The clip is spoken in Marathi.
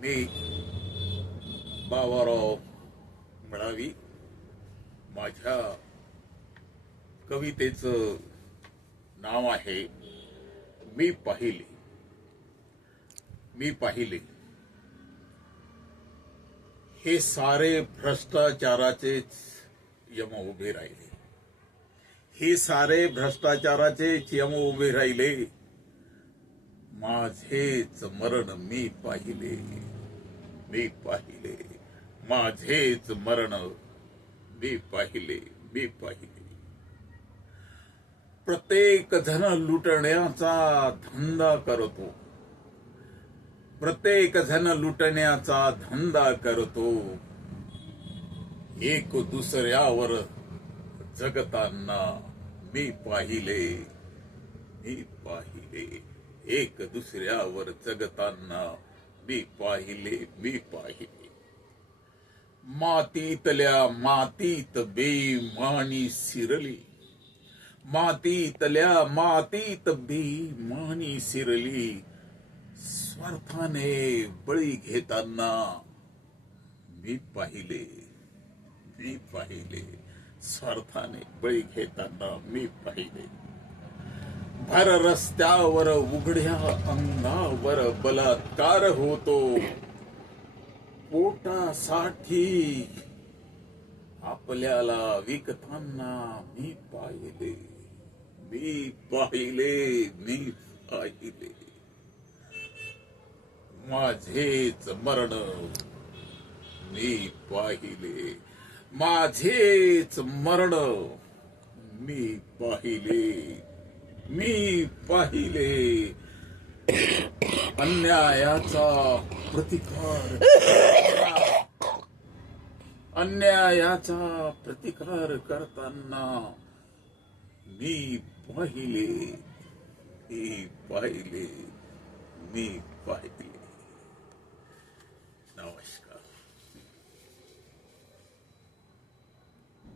मी बाबाराव म्हणावी माझ्या कवितेचं नाव आहे मी पाहिले. मी पाहिले हे सारे भ्रष्टाचाराचेच यम उभे राहिले. हे सारे भ्रष्टाचाराचेच यम उभे राहिले. माझेच मरण मी पाहिले. मी पाहिले माझेच मरण मी पाहिले. मी पाहिले. प्रत्येक जण लुटण्याचा धंदा करतो. प्रत्येक जण लुटण्याचा धंदा करतो. एक दुसऱ्यावर जगताना मी पाहिले. मी पाहिले एक दुसऱ्यावर जगताना मी पाहिले. मी पाहिले. मातीतल्या मातीत बेईमानी शिरली. मातीतल्या मातीत बेईमानी शिरली. स्वार्थाने बळी घेताना मी पाहिले. मी पाहिले स्वार्थाने बळी घेताना मी पाहिले. भर रस्त्यावर उघड्या अंगावर बलात्कार होतो. पोटासाठी आपल्याला विकताना मी पाहिले. मी पाहिले. मी पाहिले. माझेच मरण मी पाहिले. माझेच मरण मी पाहिले. मी पाहिले. अन्यायाचा प्रतिकार अन्यायाचा प्रतिकार करताना मी पाहिले. मी पाहिले. मी पाहिले.